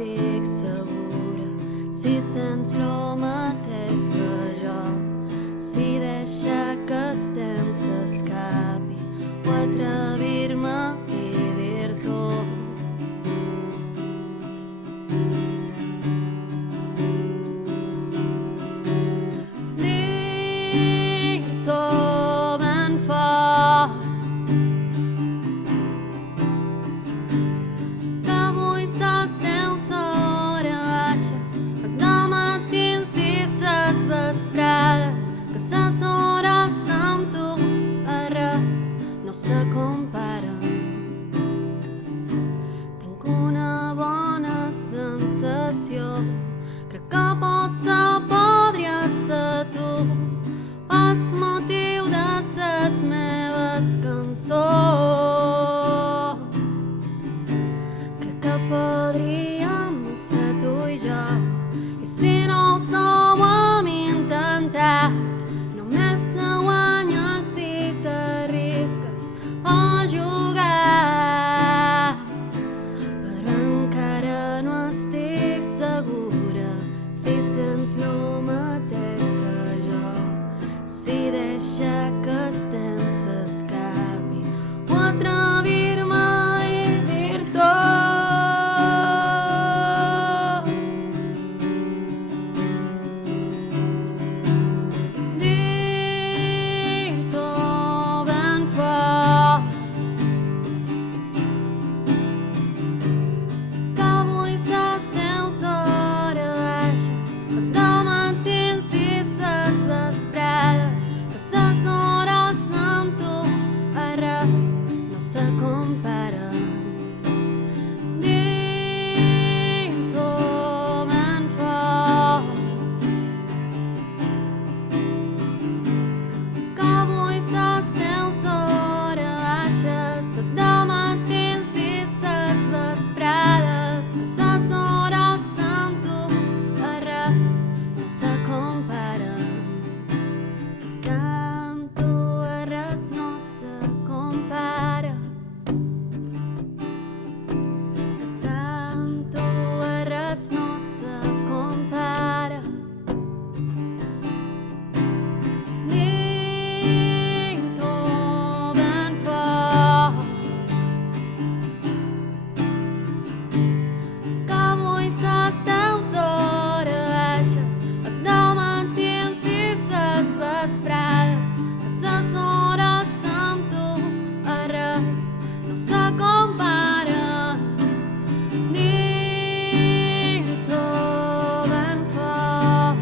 estic segura si sents lo mateix que jo, si deixa que el temps s'escapi o atrevir-me i dir-t'ho. Dir-t'ho ben fort que avui les 10 hores baixes, els dematins i les vesprades, que les hores amb tu a res no se comparen. Tinc una bona sensació, crec que potser podria ser tu el motiu de les meves cançons. Crec que podríem ser tu i jo, i si no ho som hem intentat. Només se guanya si t'arrisques a jugar, però encara no estic segura si sents lo mateix que jo, si deixa que el temps s'escapi o atrevir-me i dir-t'ho. Dir-t'ho ben fort que avui les 10 hores baixes, els dematins i les vesprades, que les hores amb tu a res no se comparen. Dir-t'ho ben fort que avui les 10 hores baixes, els dematins i les vesprades, que les hores amb tu a res no se comparen. Dir-t'ho ben fort que avui les 10 hores baixes, els dematins i les vesprades, que les hores amb tu a res no se comparen. Dir-t'ho ben fort que avui les 10 hores baixes, els dematins i les vesprades, que les hores amb tu a res no se comparen. Dir-t'ho ben fort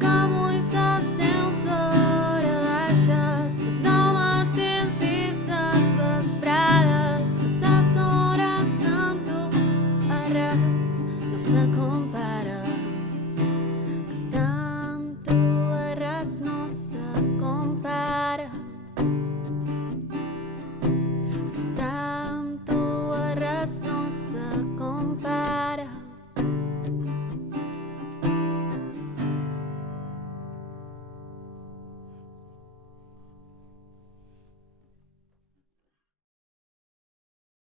que avui les 10 hores baixes, els dematins i les vesprades, que les hores amb tu a res no se comparen. No se compara.